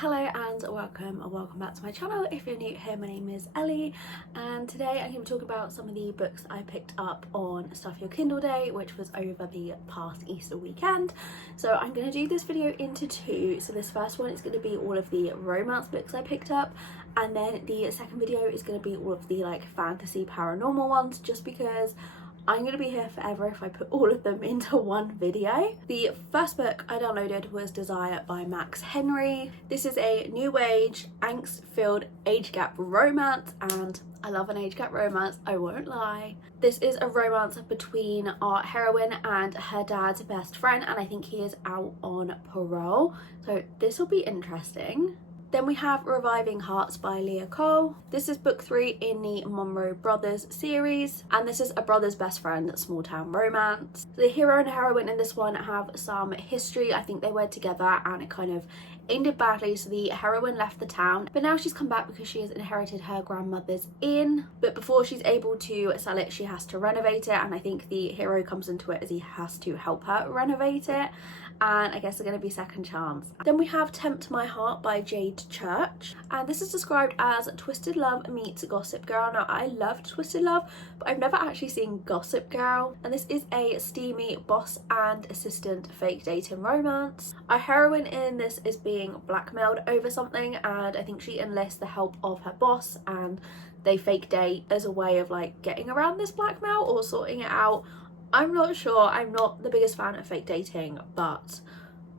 Hello and welcome back to my channel. If you're new here, my name is Ellie and today I'm going to be talking about some of the books I picked up on Stuff Your Kindle Day, which was over the past Easter weekend. So I'm going to do this video into two. So this first one is going to be all of the romance books I picked up, and then the second video is going to be all of the fantasy paranormal ones, just because I'm going to be here forever if I put all of them into one video. The first book I downloaded was Desire by Max Henry. This is a new age, angst-filled age gap romance, and I love an age gap romance, I won't lie. This is a romance between our heroine and her dad's best friend, and I think he is out on parole, so this will be interesting. Then we have Reviving Hearts by Leah Cole. This is book 3 in the Monroe Brothers series, and this is a brother's best friend small town romance. The hero and heroine in this one have some history. I think they were together and it kind of ended badly, so the heroine left the town, but now she's come back because she has inherited her grandmother's inn. But before she's able to sell it, she has to renovate it, and I think the hero comes into it as he has to help her renovate it, and I guess they're going to be second chance. Then we have Tempt My Heart by Jade Church, and this is described as Twisted Love meets Gossip Girl. Now I loved Twisted Love, but I've never actually seen Gossip Girl, and this is a steamy boss and assistant fake dating romance. Our heroine in this is being blackmailed over something, and I think she enlists the help of her boss, and they fake date as a way of getting around this blackmail or sorting it out. I'm not sure. I'm not the biggest fan of fake dating, but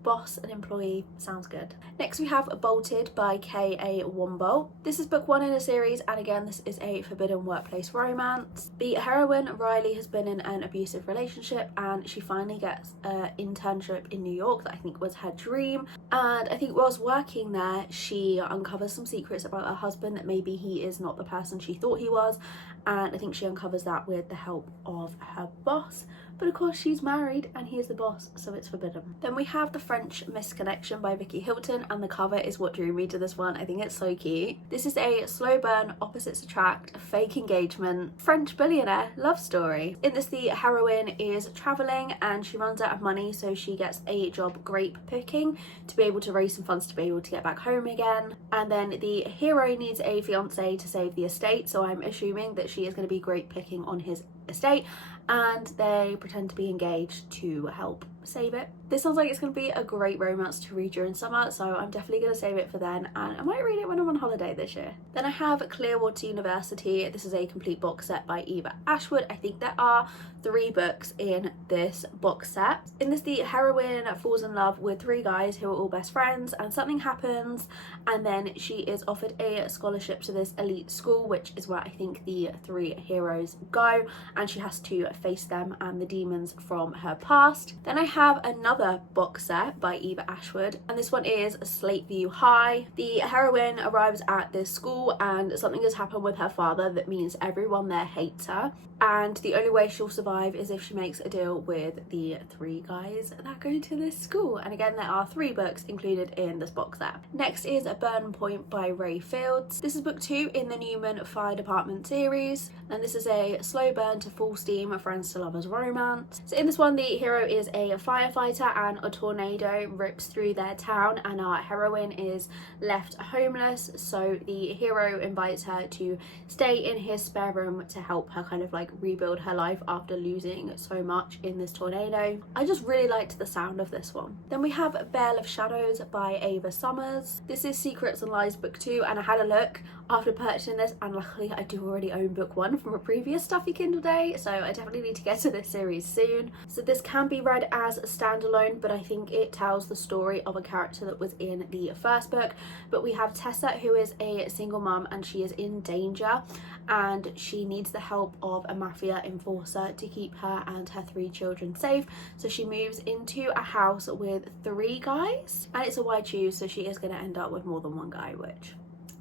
boss and employee sounds good. Next we have Bolted by K.A. Womble. This is book 1 in a series, and again this is a forbidden workplace romance. The heroine Riley has been in an abusive relationship, and she finally gets an internship in New York that I think was her dream, and I think whilst working there she uncovers some secrets about her husband, that maybe he is not the person she thought he was, and I think she uncovers that with the help of her boss. But of course she's married and he is the boss, so it's forbidden. Then we have The French Misconnection by Vicky Hilton, and the cover is what drew me to this one. I think it's so cute. This is a slow burn, opposites attract, fake engagement, French billionaire love story. In this, the heroine is travelling and she runs out of money, so she gets a job grape picking to be able to raise some funds to be able to get back home again. And then the hero needs a fiance to save the estate, so I'm assuming that she is going to be grape picking on his estate, and they pretend to be engaged to help save it. This sounds like it's going to be a great romance to read during summer, so I'm definitely going to save it for then, and I might read it when I'm on holiday this year. Then I have Clearwater University. This is a complete box set by Eva Ashwood. I think there are 3 books in this box set. In this, the heroine falls in love with 3 guys who are all best friends, and something happens, and then she is offered a scholarship to this elite school, which is where I think the 3 heroes go, and she has to face them and the demons from her past. Then I have another box set by Eva Ashwood, and this one is Slate High. The heroine arrives at this school and something has happened with her father that means everyone there hates her, and the only way she'll survive is if she makes a deal with the 3 guys that go to this school. And again, there are 3 books included in this box set. Next is Burn Point by Ray Fields. This is book 2 in the Newman Fire Department series, and this is a slow burn to full steam friends to lovers romance. So in this one, the hero is a firefighter and a tornado rips through their town, and our heroine is left homeless, so the hero invites her to stay in his spare room to help her kind of rebuild her life after losing so much in this tornado. I just really liked the sound of this one. Then we have Veil of Shadows by Ava Summers. This is Secrets and Lies book 2, and I had a look after purchasing this, and luckily I do already own book 1 from a previous Stuff Your Kindle Day, so I definitely need to get to this series soon. So this can be read as a standalone, but I think it tells the story of a character that was in the first book. But we have Tessa, who is a single mum, and she is in danger, and she needs the help of a mafia enforcer to keep her and her 3 children safe. So she moves into a house with 3 guys, and it's a wide choose, so she is going to end up with more than 1 guy, which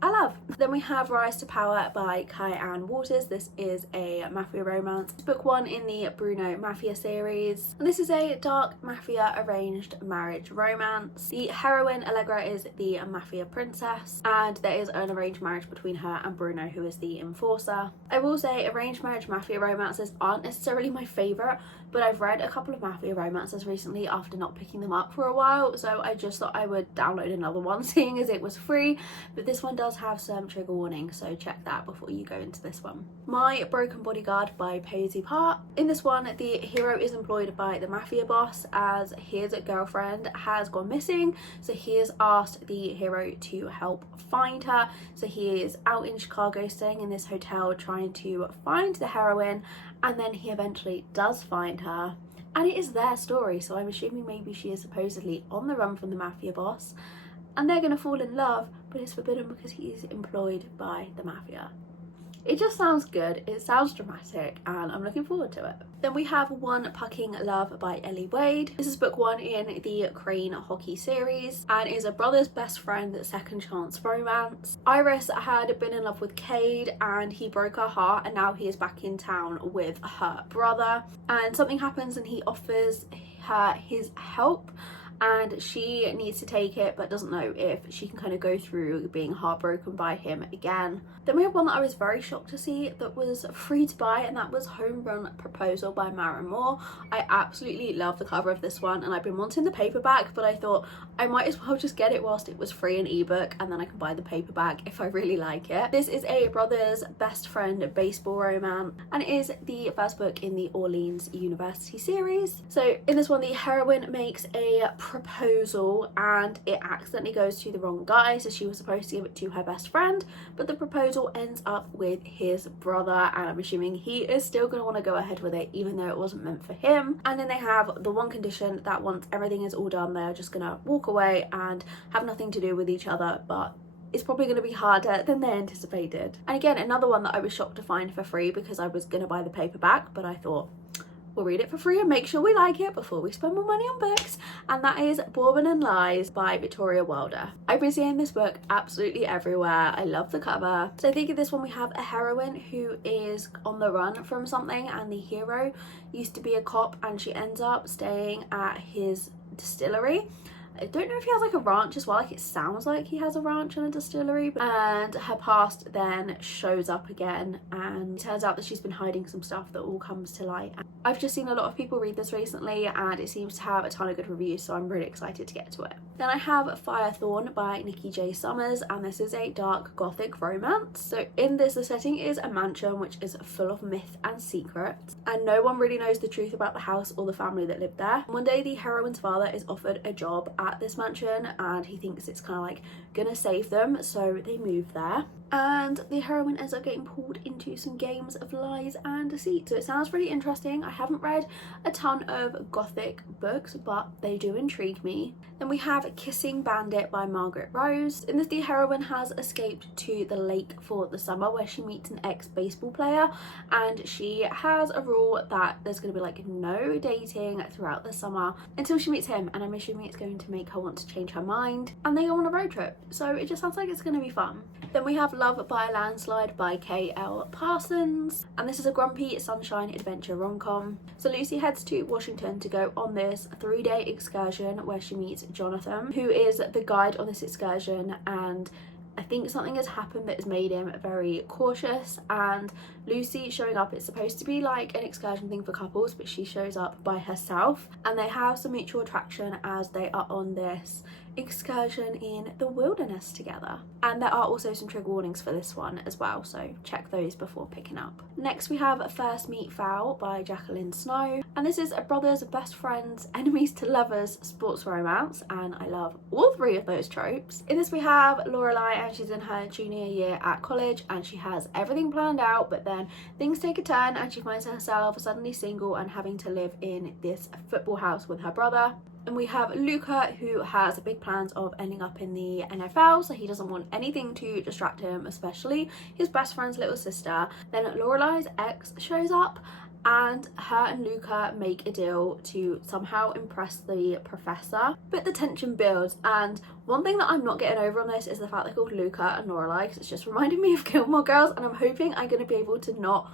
I love. Then we have Rise to Power by Kai-Anne Waters. This is a mafia romance. It's book 1 in the Bruno Mafia series, and this is a dark mafia arranged marriage romance. The heroine Allegra is the mafia princess, and there is an arranged marriage between her and Bruno, who is the enforcer. I will say arranged marriage mafia romances aren't necessarily my favourite, but I've read a couple of mafia romances recently after not picking them up for a while, so I just thought I would download another one seeing as it was free. But this one does have some trigger warnings, so check that before you go into this one. My Broken Bodyguard by Posey Part. In this one, the hero is employed by the mafia boss as his girlfriend has gone missing, so he has asked the hero to help find her. So he is out in Chicago staying in this hotel trying to find the heroine, and then he eventually does find her, and it is their story, so I'm assuming maybe she is supposedly on the run from the mafia boss and they're gonna fall in love, but it's forbidden because he's employed by the mafia. It just sounds good, it sounds dramatic, and I'm looking forward to it. Then we have One Pucking Love by Ellie Wade. This is book 1 in the Crane Hockey series and is a brother's best friend second chance romance. Iris had been in love with Cade and he broke her heart, and now he is back in town with her brother, and something happens and he offers her his help, and she needs to take it but doesn't know if she can kind of go through being heartbroken by him again. Then we have one that I was very shocked to see that was free to buy, and that was Home Run Proposal by Maren Moore. I absolutely love the cover of this one, and I've been wanting the paperback, but I thought I might as well just get it whilst it was free in ebook, and then I can buy the paperback if I really like it. This is a brother's best friend baseball romance, and it is the first book in the Orleans University series. So in this one, the heroine makes a proposal and it accidentally goes to the wrong guy, so she was supposed to give it to her best friend, but the proposal ends up with his brother, and I'm assuming he is still going to want to go ahead with it even though it wasn't meant for him. And then they have the one condition that once everything is all done, they're just going to walk away and have nothing to do with each other, but it's probably going to be harder than they anticipated. And again, another one that I was shocked to find for free because I was going to buy the paperback, but I thought we'll read it for free and make sure we like it before we spend more money on books, and that is Bourbon and Lies by Victoria Wilder. I've been seeing this book absolutely everywhere. I love the cover. So I think in this one we have a heroine who is on the run from something, and the hero used to be a cop and she ends up staying at his distillery. I don't know if he has like a ranch as well, like it sounds like he has a ranch and a distillery, and her past then shows up again, and it turns out that she's been hiding some stuff that all comes to light. I've just seen a lot of people read this recently and it seems to have a ton of good reviews, so I'm really excited to get to it. Then I have Firethorn by Nikki J. Summers, and this is a dark gothic romance. So in this, the setting is a mansion which is full of myth and secrets, and no one really knows the truth about the house or the family that lived there. One day the heroine's father is offered a job at this mansion and he thinks it's kind of like gonna save them, so they move there, and the heroine ends up getting pulled into some games of lies and deceit. So it sounds really interesting. I haven't read a ton of gothic books, but they do intrigue me. Then we have Kissing Bandit by Margaret Rose. In this, the heroine has escaped to the lake for the summer where she meets an ex-baseball player, and she has a rule that there's going to be like no dating throughout the summer until she meets him, and I'm assuming it's going to make her want to change her mind, and they go on a road trip. So it just sounds like it's going to be fun. Then we have Love by a Landslide by K.L. Parsons, and this is a grumpy sunshine adventure rom-com. So Lucy heads to Washington to go on this 3-day excursion where she meets Jonathan, who is the guide on this excursion, and I think something has happened that has made him very cautious, and Lucy showing up, it's supposed to be like an excursion thing for couples, but she shows up by herself, and they have some mutual attraction as they are on this excursion in the wilderness together. And there are also some trigger warnings for this one as well, so check those before picking up. Next we have First Meet Foul by Jacqueline Snow, and this is a brothers, best friends, enemies to lovers sports romance, and I love all 3 of those tropes. In this we have Lorelai, and she's in her junior year at college and she has everything planned out, but then things take a turn and she finds herself suddenly single and having to live in this football house with her brother. And we have Luca, who has big plans of ending up in the NFL, so he doesn't want anything to distract him, especially his best friend's little sister. Then Lorelai's ex shows up, and her and Luca make a deal to somehow impress the professor, but the tension builds. And one thing that I'm not getting over on this is the fact they're called Luca and Lorelai, because it's just reminding me of Gilmore Girls, and I'm hoping I'm going to be able to not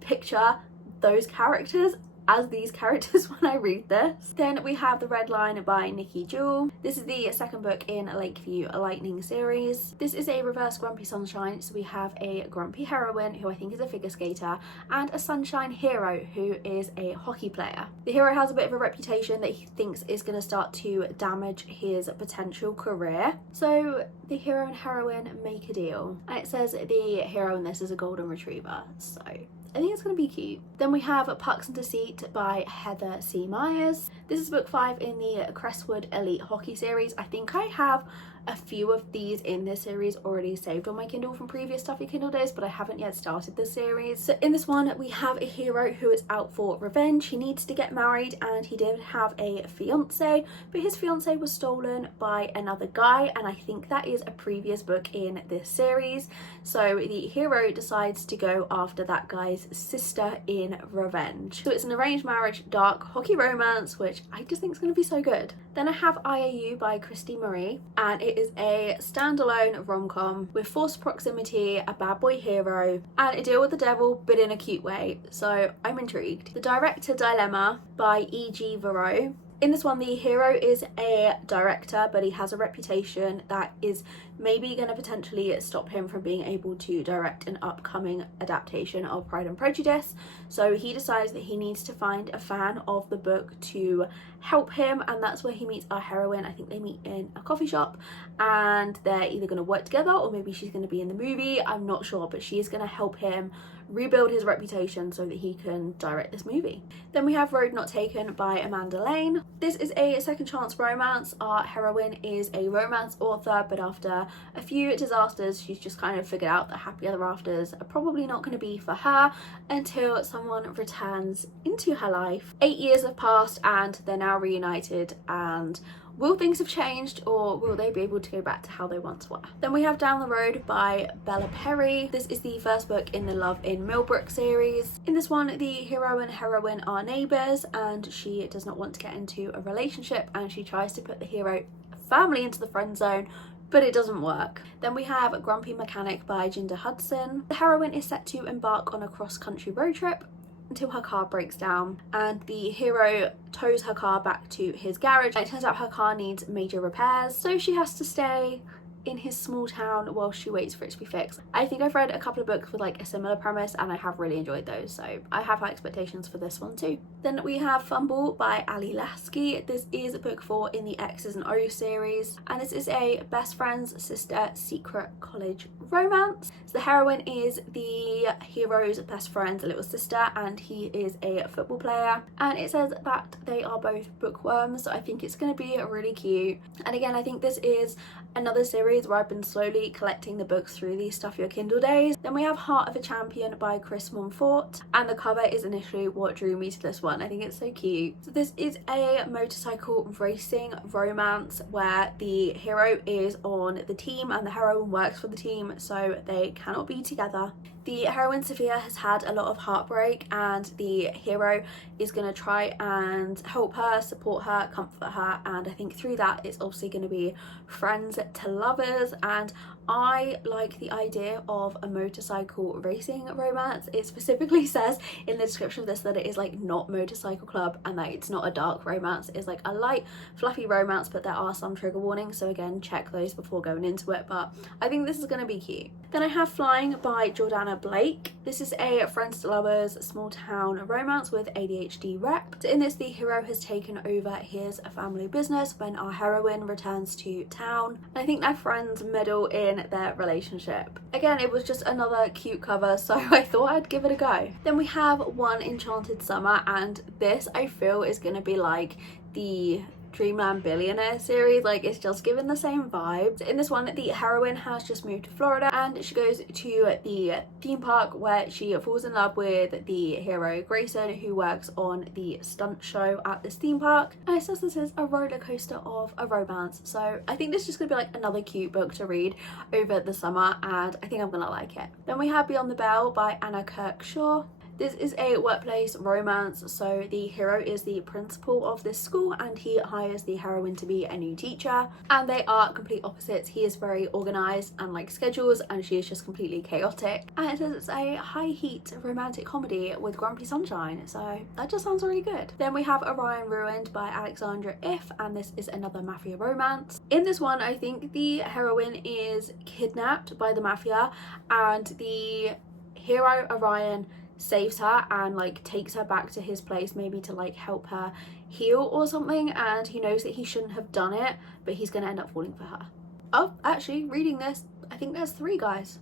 picture those characters as these characters when I read this. Then we have The Red Line by Nikki Jewell. This is the second book in Lakeview Lightning series. This is a reverse Grumpy Sunshine, so we have a grumpy heroine who I think is a figure skater and a sunshine hero who is a hockey player. The hero has a bit of a reputation that he thinks is going to start to damage his potential career, so the hero and heroine make a deal, and it says the hero in this is a golden retriever, so I think it's going to be cute. Then we have Pucks and Deceit by Heather C. Myers. This is book 5 in the Crestwood Elite Hockey series. I think I have a few of these in this series already saved on my Kindle from previous Stuff Your Kindle days, but I haven't yet started this series. So in this one we have a hero who is out for revenge. He needs to get married and he did have a fiance, but his fiance was stolen by another guy, and I think that is a previous book in this series. So the hero decides to go after that guy's sister in revenge. So it's an arranged marriage, dark hockey romance, which I just think is going to be so good. Then I have IAU by Christy Marie, and it is a standalone rom-com with forced proximity, a bad boy hero, and a deal with the devil, but in a cute way, so I'm intrigued. The Director Dilemma by E.G. Varro. In this one, the hero is a director, but he has a reputation that is maybe going to potentially stop him from being able to direct an upcoming adaptation of Pride and Prejudice. So he decides that he needs to find a fan of the book to help him, and that's where he meets our heroine. I think they meet in a coffee shop, and they're either going to work together or maybe she's going to be in the movie. I'm not sure, but she is going to help him rebuild his reputation so that he can direct this movie. Then we have Road Not Taken by Amanda Lane. This is a second chance romance. Our heroine is a romance author, but after a few disasters she's just kind of figured out that happy ever afters are probably not going to be for her until someone returns into her life. 8 years have passed and they're now reunited, and will things have changed, or will they be able to go back to how they once were? Then we have Down the Road by Bella Perry. This is the first book in the Love in Millbrook series. In this one, the hero and heroine are neighbours, and she does not want to get into a relationship, and she tries to put the hero firmly into the friend zone, but it doesn't work. Then we have Grumpy Mechanic by Jinder Hudson. The heroine is set to embark on a cross-country road trip until her car breaks down, and the hero tows her car back to his garage. It turns out her car needs major repairs, so she has to stay in his small town while she waits for it to be fixed. I think I've read a couple of books with like a similar premise and I have really enjoyed those, so I have high expectations for this one too. Then we have Fumble by Ali Lasky. This is book 4 in the X's and O's series, and this is a best friend's sister secret college romance. So the heroine is the hero's best friend's little sister, and he is a football player, and it says that they are both bookworms, so I think it's going to be really cute. And again, I think this is another series where I've been slowly collecting the books through these Stuff Your Kindle days. Then we have Heart of a Champion by Chris Montfort, and the cover is initially what drew me to this one. I think it's so cute. So this is a motorcycle racing romance where the hero is on the team and the heroine works for the team, so they cannot be together. The heroine Sophia has had a lot of heartbreak, and the hero is going to try and help her, support her, comfort her, and I think through that it's obviously going to be friends to lovers. And I like the idea of a motorcycle racing romance. It specifically says in the description of this that it is like not Motorcycle Club, and that it's not a dark romance. It's like a light fluffy romance, but there are some trigger warnings, so again check those before going into it, but I think this is going to be cute. Then I have Flying by Jordana Blake. This is a friends to lovers small town romance with ADHD rep. So in this, the hero has taken over his family business when our heroine returns to town, and I think their friends meddle in their relationship. Again, it was just another cute cover, so I thought I'd give it a go. Then we have One Enchanted Summer, and this I feel is going to be like the Dreamland Billionaire series, like it's just given the same vibes. In this one, the heroine has just moved to Florida and she goes to the theme park where she falls in love with the hero Grayson, who works on the stunt show at this theme park, and it says this is a roller coaster of a romance, so I think this is just gonna be like another cute book to read over the summer, and I think I'm gonna like it. Then we have Beyond the Bell by Anna Kirkshaw. This is a workplace romance, so the hero is the principal of this school and he hires the heroine to be a new teacher, and they are complete opposites. He is very organised and like schedules, and she is just completely chaotic. And it says it's a high heat romantic comedy with grumpy sunshine, so that just sounds really good. Then we have Orion Ruined by Alexandra If, and this is another mafia romance. In this one, I think the heroine is kidnapped by the mafia, and the hero Orion saves her and like takes her back to his place, maybe to like help her heal or something, and he knows that he shouldn't have done it, but he's gonna end up falling for her. Oh, actually, reading this, I think there's 3 guys.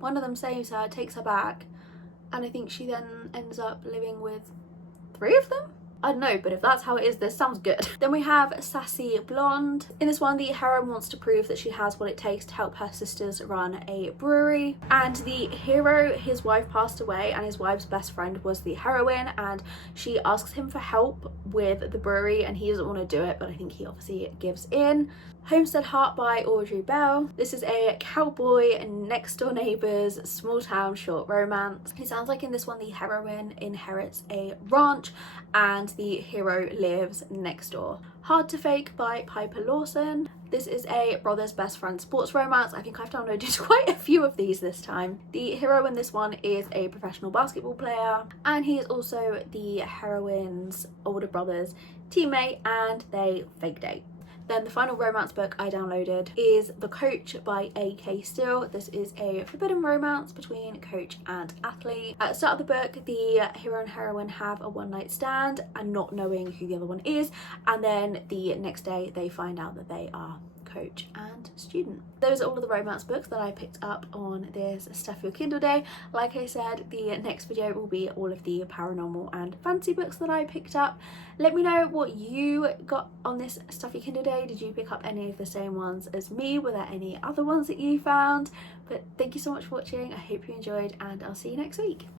One of them saves her, takes her back, and I think she then ends up living with 3 of them? I don't know, but if that's how it is, this sounds good. Then we have Sassy Blonde. In this one, the heroine wants to prove that she has what it takes to help her sisters run a brewery. And the hero, his wife passed away, and his wife's best friend was the heroine, and she asks him for help with the brewery, and he doesn't want to do it, but I think he obviously gives in. Homestead Heart by Audrey Bell. This is a cowboy and next door neighbours small town short romance. It sounds like in this one the heroine inherits a ranch and the hero lives next door. Hard to Fake by Piper Lawson. This is a brother's best friend sports romance. I think I've downloaded quite a few of these this time. The hero in this one is a professional basketball player, and he is also the heroine's older brother's teammate, and they fake date. Then the final romance book I downloaded is The Coach by A.K. Steele. This is a forbidden romance between coach and athlete. At the start of the book, the hero and heroine have a one-night stand and not knowing who the other one is, and then the next day they find out that they are coach and student. Those are all of the romance books that I picked up on this Stuff Your Kindle Day. Like I said, the next video will be all of the paranormal and fantasy books that I picked up. Let me know what you got on this Stuff Your Kindle Day. Did you pick up any of the same ones as me? Were there any other ones that you found? But thank you so much for watching. I hope you enjoyed, and I'll see you next week.